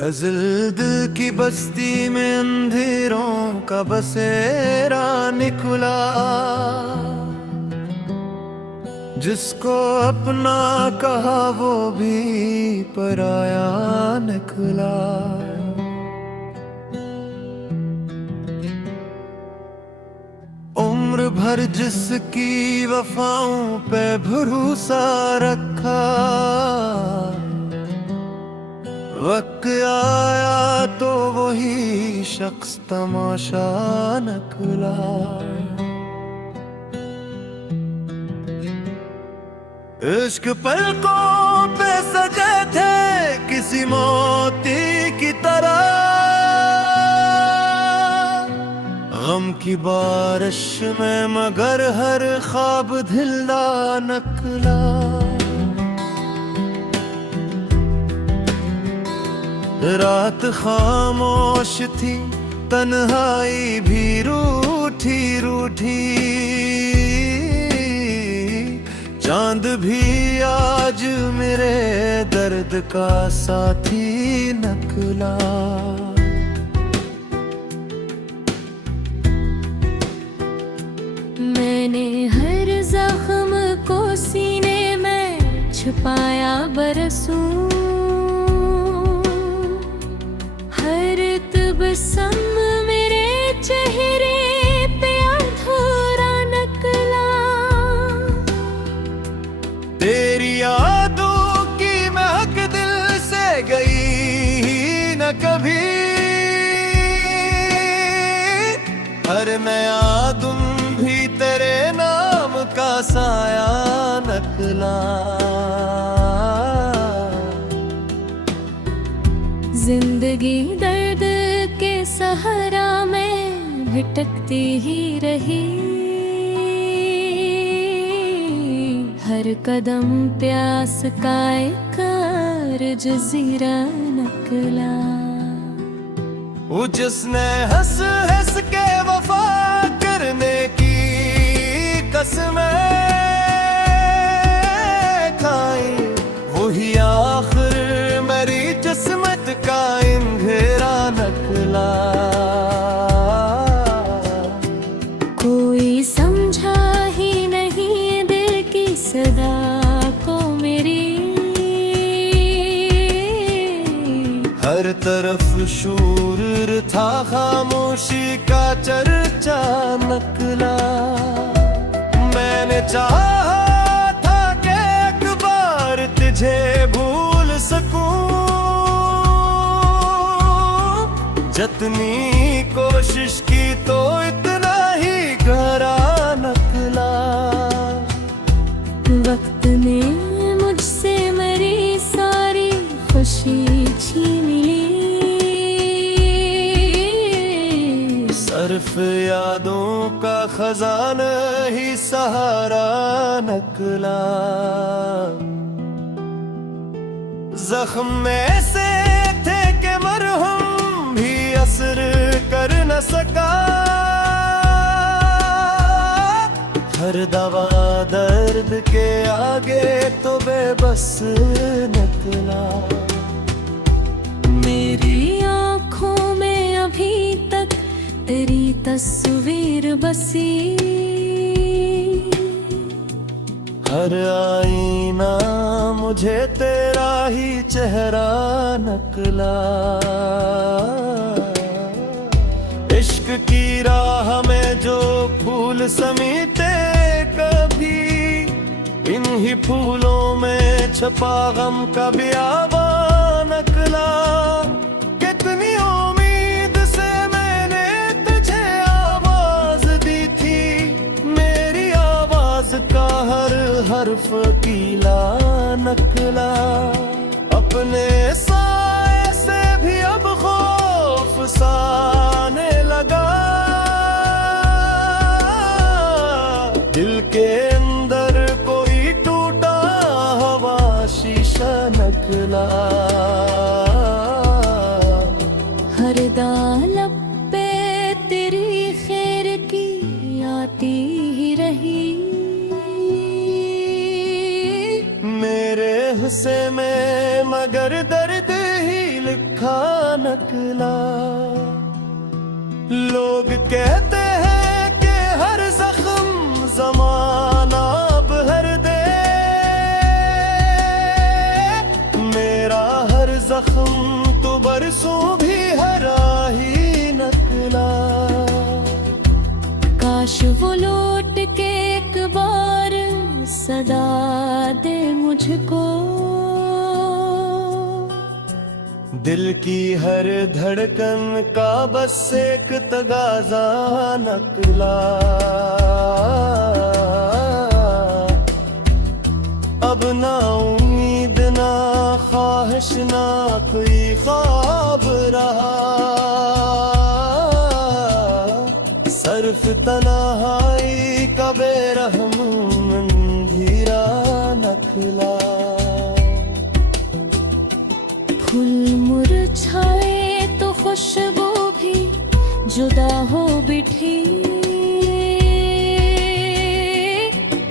फ़ज़ल दिल की बस्ती में अंधेरों का बसेरा निकला, जिसको अपना कहा वो भी पराया निकला। उम्र भर जिसकी वफाओं पे भरोसा रखा, वक्त आया तो वही शख्स तमाशा निकला। इश्क पलकों पे सजे थे किसी मोती की तरह, गम की बारिश में मगर हर ख्वाब ढिला निकला। रात खामोश थी, तन्हाई भी रूठी रूठी, चांद भी आज मेरे दर्द का साथी निकला। मैंने हर जख्म को सीने में छुपाया बरसों, तबस्सुम मेरे चेहरे पे अधूरा निकला। तेरी यादों की महक दिल से गई ही न कभी, हर नया दिन भी तेरे नाम का साया निकला। जिंदगी दर्द के सहारा में भटकती ही रही, हर कदम प्यास का एक जजीरा निकला। वो जिसने हंस हंस के वफा करने की कसमें खाई, वही आखिर मेरी किस्मत का अंधेरा निकला। कोई समझा ही नहीं दिल की सदा को मेरी, हर तरफ शूर था, खामोशी का चर्चा निकला। मैंने चाहा था कि एक बार तुझे भूल सकूं, जितनी कोशिश की तो इतना ही गहरा निकला। वक्त ने मुझसे मेरी सारी खुशी छीन ली, सिर्फ यादों का खजाना ही सहारा निकला। जख्म ऐसे थे कि मरहम भी असर कर न सका, हर दवा दर्द के आगे तो बेबस निकला। मेरी आँखों में अभी तक तेरी तस्वीर बसी, हर आईना मुझे तेरा ही चेहरा निकला। इश्क की राह में जो फूल समीटे कभी, इन्हीं फूलों में छपा गम का बियाबा निकला। कितनी उम्मीद से मैंने तुझे आवाज दी थी, मेरी आवाज का हर हर्फ कीला निकला। अपने साए से भी अब खौफ साने लगा, दिल के अंदर कोई टूटा हवा शीशा निकला। हर दालब पे तेरी खैर की आती ही रही, मेरे से लोग कहते हैं कि हर जख्म जमाना भर दे, मेरा हर जख्म तो बरसों भी हरा ही नकला। काश वो लौट के एक बार सदा दे मुझको, दिल की हर धड़कन का बस एक तगाजा नकला। अब ना उम्मीद ना ख्वाहिश ना कोई ख्वाब रहा, सिर्फ तन्हाई का बेरहम मंजीरा नकला। फूल मुरझाए तो खुशबू भी जुदा हो बिठी,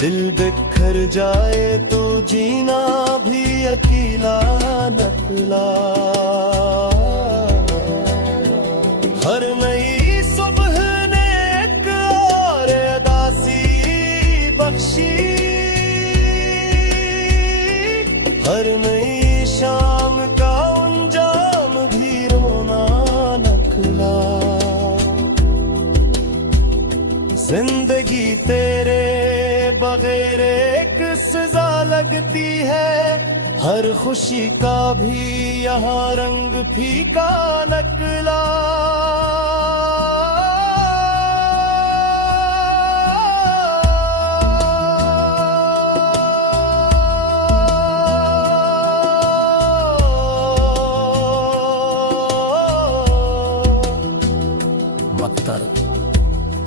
दिल बिखर जाए तो जीना भी अकेला नकला। हर नई सुबह ने एक और उदासी बख्शी, हर नई शाम का अंजाम भी रोना नकला। जिंदगी तेरे बगैर एक सजा लगती है, हर खुशी का भी यहाँ रंग फीका नकला।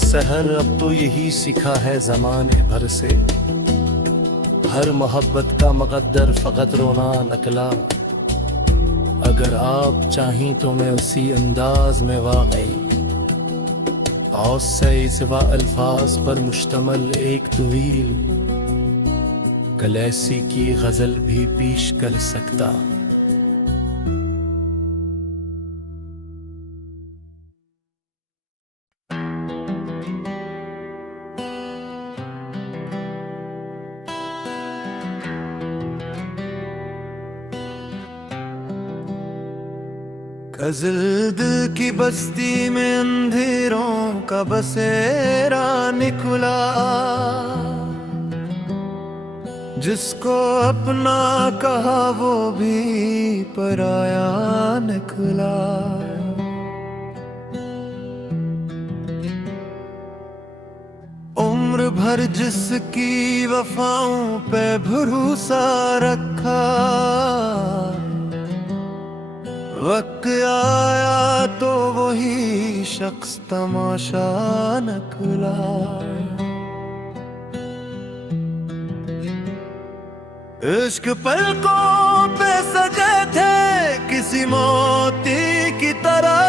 सहर अब तो यही सीखा है ज़माने भर से, हर मोहब्बत का मुक़द्दर फ़कत रोना नकला। अगर आप चाहें तो मैं उसी अंदाज में वाक़ई और से सिवा अल्फाज पर मुश्तमल एक तवील कलैसी की गज़ल भी पेश कर सकता। गज़ल दिल की बस्ती में अंधेरों का बसेरा निकला, जिसको अपना कहा वो भी पराया निकला। उम्र भर जिसकी वफाओं पे भरोसा रखा, वक्त आया तो वही शख्स तमाशा नकला। इश्क पलकों पे सजे थे किसी मोती की तरह,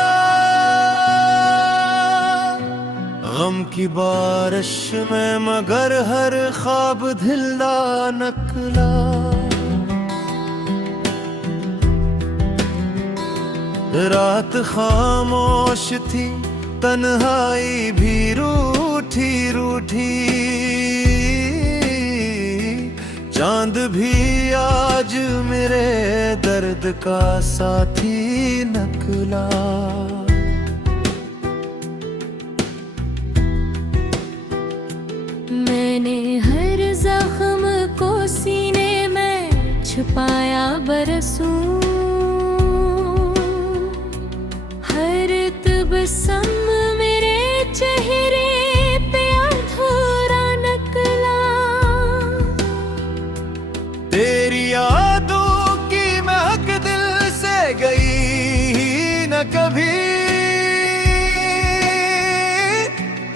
गम की बारिश में मगर हर ख्वाब ढिला नकला। रात खामोश थी तन्हाई भी रूठी रूठी, चांद भी आज मेरे दर्द का साथी नकला। मैंने हर जख्म को सीने में छुपाया बरसों, हर तबस्सुम मेरे चेहरे पे अधूरा नकला। तेरी यादों की महक दिल से गई ही न कभी,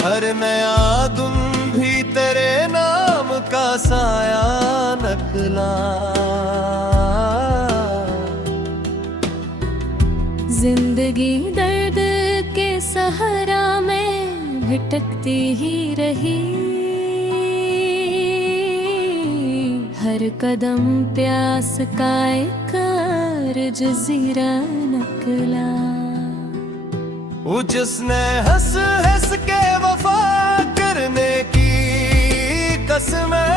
हर नया दिन भी तेरे नाम का साया नकला। जिंदगी दर्द के सहारा में भटकती ही रही, हर कदम प्यास का एक जजीरा नकला। वो जिसने हंस हंस के वफा करने की कसमें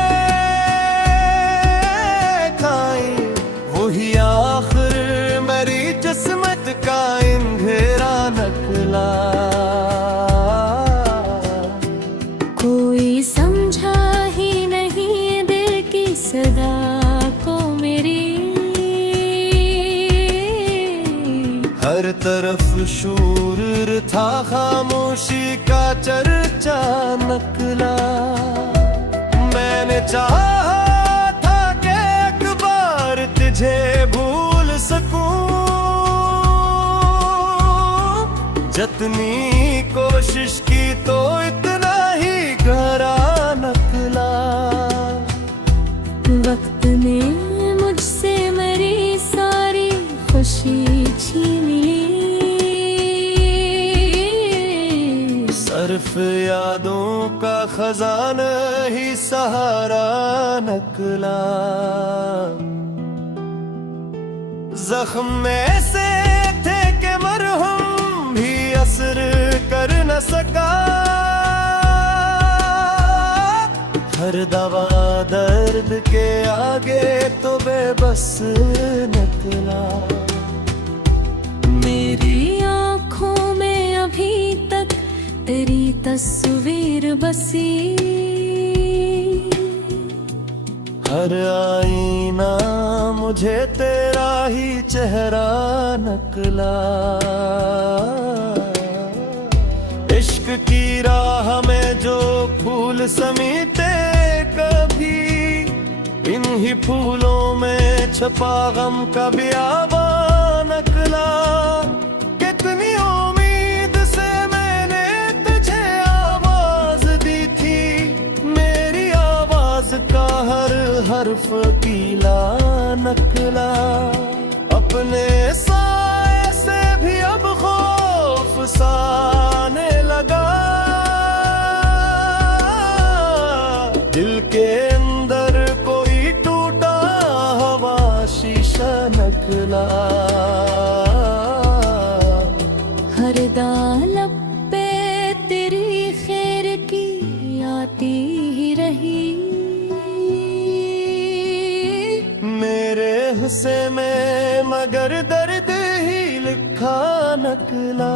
खाई, वही आखिर मेरी किस्मत का इंघेरा नकला। कोई समझा ही नहीं दिल की सदा को मेरी, हर तरफ शूर था खामोशी का चर्चा नकला। मैंने चाहा था कि एक बार तुझे भूल सकूं, जितनी कोशिश की तो इतना ही गहरा नकला। वक्त ने मुझसे मेरी सारी खुशी छीन ली, सिर्फ यादों का खजाना ही सहारा नकला। जख्म में से थे कि मरहम भी असर कर न सका, हर दवा दर्द के आगे तो बेबस नकला। मेरी आँखों में अभी तक तेरी तस्वीर बसी, हर आईना मुझे तेरा ही चेहरा नकला। इश्क की राह में जो फूल समीते कभी, इन्हीं फूलों में छपा गम का बियाबान नकला। कितनी उम्मीद से मैंने तुझे आवाज दी थी, मेरी आवाज का हर हर्फ पीला नकला। अपने साए से भी अब खौफ साने लगा, दिल के अंदर कोई टूटा हवा शीशा नकला। हर दालब पे तेरी खैर की आती ही रही, मेरे हिस्से में मगर दर्द ही लिखा नकला।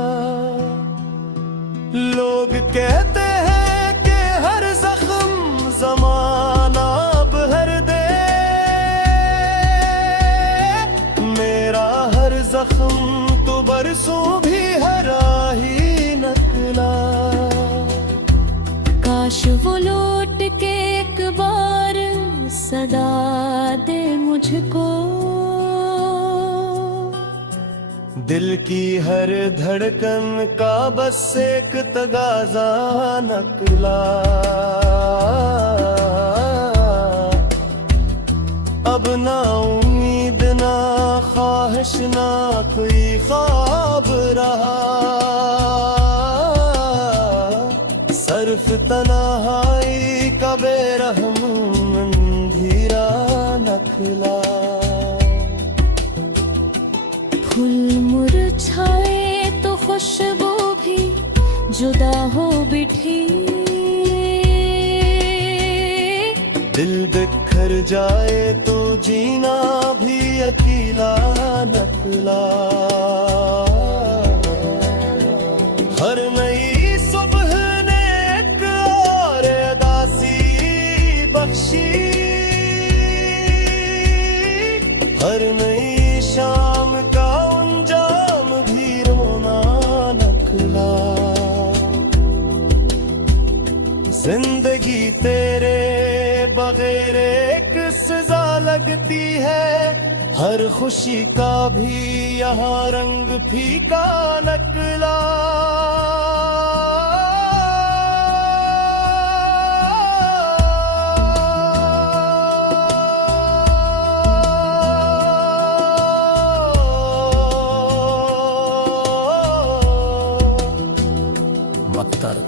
लोग कहते हैं कि हर जख्म ज़माना भर दे, मेरा हर जख्म तो बरसों भी हरा ही नकला। काश वो लौट के एक बार सदा दे मुझको, दिल की हर धड़कन का बस एक तगाजा नकला। अब ना उम्मीद ना ख्वाहिश ना कोई ख्वाब रहा, सिर्फ तन्हाई का बेरहम अंधेरा नकला। फूल मुरझाए तो खुशबू भी जुदा हो बिठी, दिल बिखर जाए तो जीना भी अकेला नकला। हर नई सुबह ने एक और उदासी बख्शी, हर नई शाम का अंजाम भी रोना नकला। जिंदगी तेरे बगैर एक सजा लगती है, हर खुशी का भी यहाँ रंग फीका नकला। मत्तर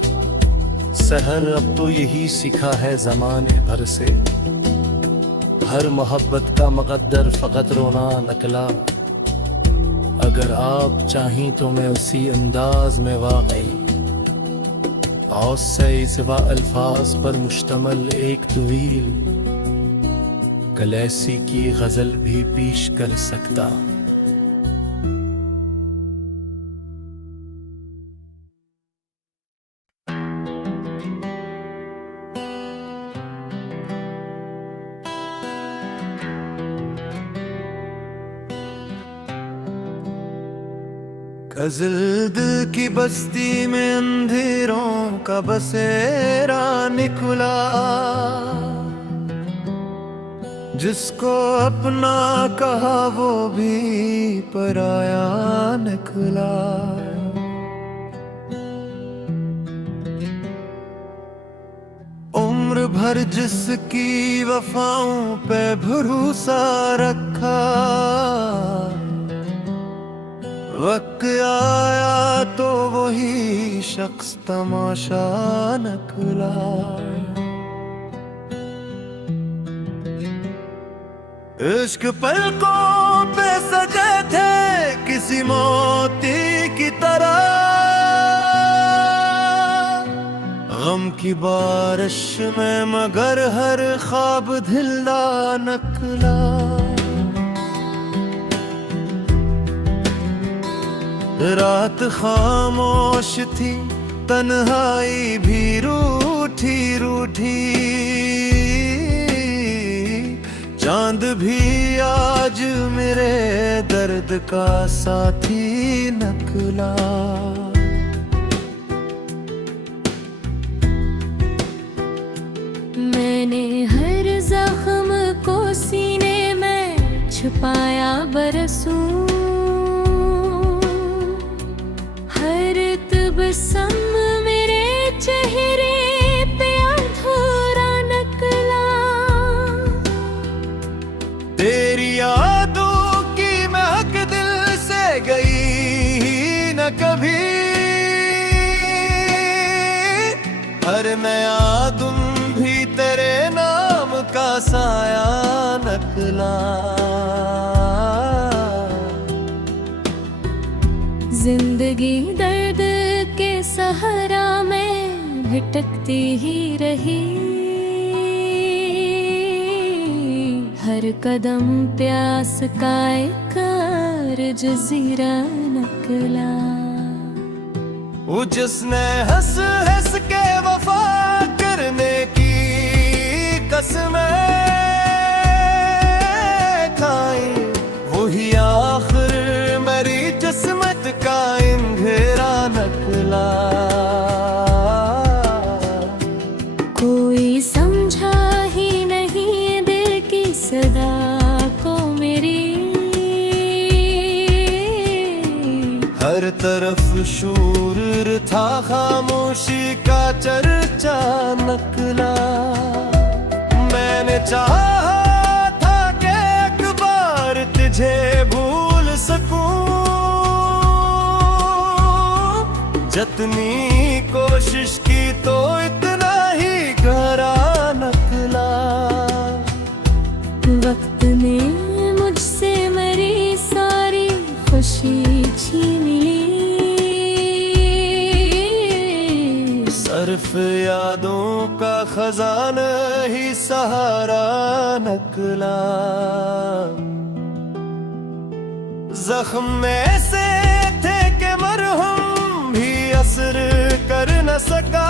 सहर अब तो यही सीखा है ज़माने भर से, हर मोहब्बत का मुकद्दर फ़कत रोना नकला। अगर आप चाहें तो मैं उसी अंदाज में वाकई और से सिवा अल्फाज पर मुश्तमल एक तवील कलैसी की गजल भी पेश कर सकता। गजल दिल की बस्ती में अंधेरों का बसेरा निकला, जिसको अपना कहा वो भी पराया निकला। उम्र भर जिसकी वफाओं पे भरोसा रखा, वक्त आया तो वही शख्स तमाशा निकला। इश्क पलकों पे सजे थे किसी मोती की तरह, गम की बारिश में मगर हर ख्वाब ढिल्ला निकला। रात खामोश थी, तन्हाई भी रूठी रूठी, चांद भी आज मेरे दर्द का साथी निकला। मैंने हर जख्म को सीने में छुपाया बरसों, हर तबस्सुम मेरे चेहरे पे अधूरा निकला। तेरी यादों की महक दिल से गई न कभी, हर नया दिन भी तेरे नाम का साया निकला। जिंदगी दर्द के सहारा में भटकती ही रही, हर कदम प्यास का एक जजीरा निकला। वो जिसने हंस हंस के वफा करने की कसमें खाई, वही आखिर मेरी किस्मत का अंधेरा निकला। कोई समझा ही नहीं दिल की सदा को मेरी, हर तरफ शूर था, खामोशी का चर्चा निकला। मैंने चाहा था कि एक बार तुझे भूल सकूं, जितनी कोशिश की तो इतना ही गहरा निकला। वक्त ने मुझसे मेरी सारी खुशी छीन ली, सिर्फ यादों का खजाना ही सहारा निकला। जख्म में से थे कि मरहम भी असर कर न सका,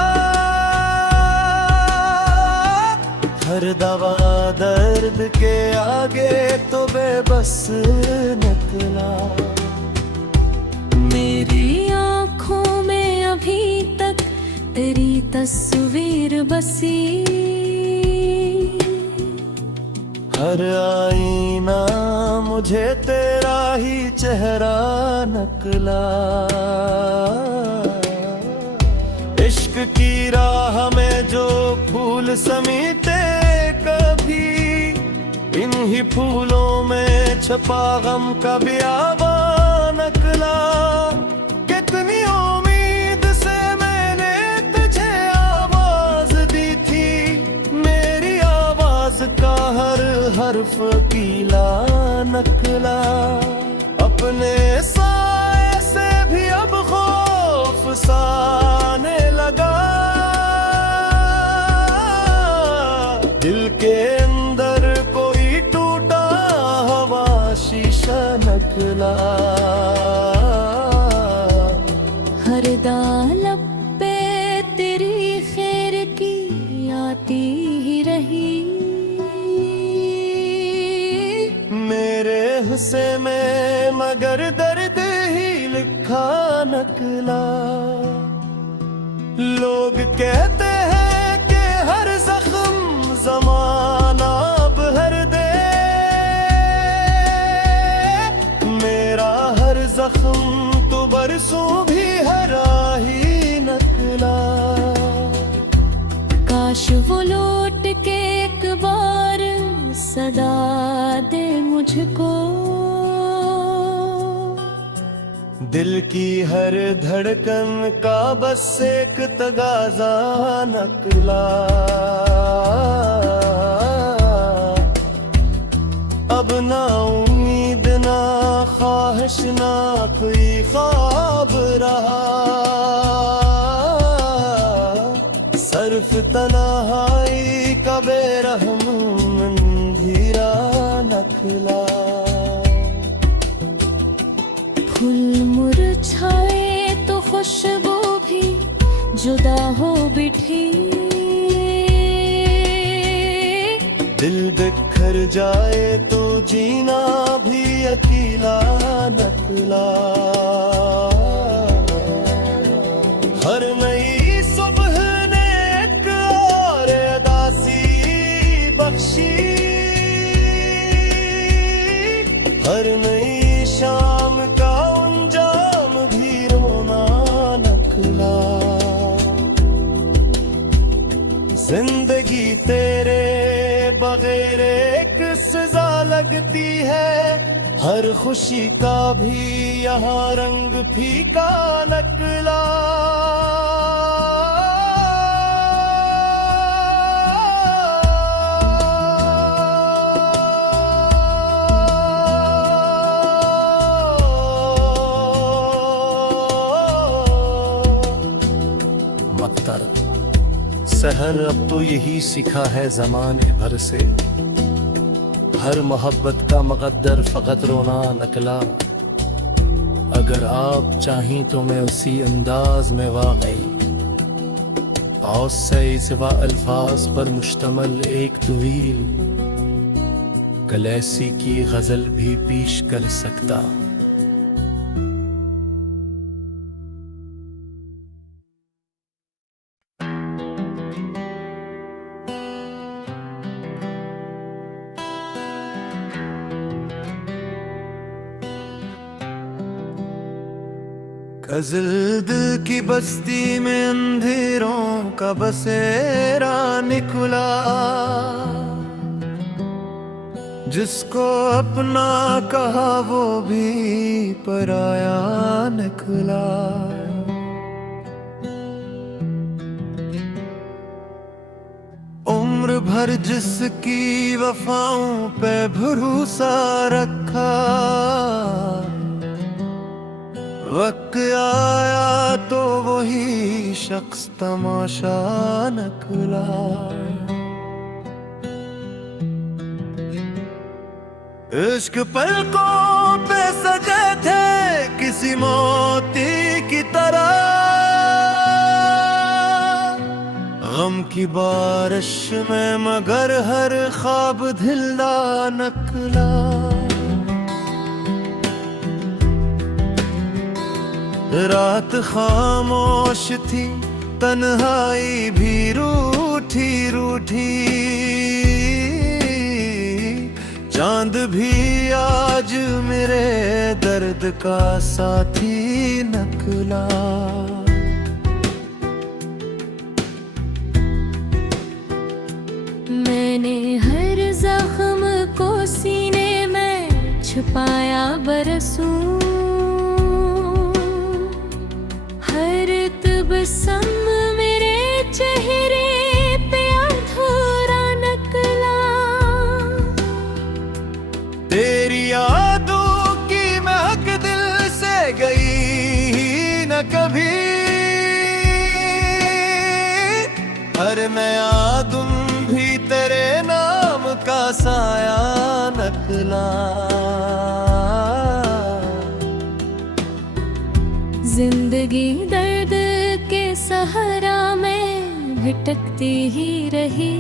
हर दवा दर्द के आगे तो बेबस निकला। मेरी आँखों में अभी तक तेरी तस्वीर बसी, हर आईना मुझे तेरा ही चेहरा निकला। इश्क की राह में जो फूल समीते कभी, इन्हीं फूलों में छपा गम का बियाबा निकला। कितनी उम्मीद से मैंने तुझे आवाज दी थी, मेरी आवाज का हर हर्फ कीला निकला। अपने साथ लोग कहते हैं कि हर जख्म जमाना अब हर दे, मेरा हर जख्म तो बरसों भी हरा ही नकला। काश वो लौट के एक बार सदा दे मुझको, दिल की हर धड़कन का बस एक तगाजा नकला। अब ना उम्मीद ना ख्वाहिश ना कोई ख्वाब रहा, सर्फ तन्हाई का बेरहम मंजीरा नकला। फूल मुरझाए तो खुशबू भी जुदा हो बिठी, दिल बिखर जाए तो जीना भी अकेला नकला। हर नई सुबह ने एक और उदासी बख्शी, हर नई शाम का अंजाम भी रोना नकला। जिंदगी तेरे बगैर एक सजा लगती है, हर खुशी का भी यहाँ रंग फीका नकला। मक्तर सहर अब तो यही सीखा है जमाने भर से, हर मोहब्बत का मुकद्दर फकत रोना नकला। अगर आप चाहें तो मैं उसी अंदाज में वाकई और से सिवा अल्फाज पर मुश्तमल एक तवील कलैसी की गजल भी पेश कर सकता। गजल दिल की बस्ती में अंधेरों का बसेरा निकला, जिसको अपना कहा वो भी पराया निकला। उम्र भर जिसकी वफाओं पे भरोसा रखा, वक्त आया तो वही शख्स तमाशा नकला। इश्क पलकों पे सजे थे किसी मोती की तरह, गम की बारिश में मगर हर ख्वाब धिल्ला नकला। रात खामोश थी तन्हाई भी रूठी रूठी, चांद भी आज मेरे दर्द का साथी नकला। मैंने हर जख्म को सीने में छुपाया बरसों, हर तबस्सुम मेरे चेहरे पे अधूरा नकला। तेरी यादों की महक दिल से गई ही न कभी, हर नया तुम भी तेरे नाम का साया नकला। जिंदगी दर्द के सहारा में भटकती ही रही,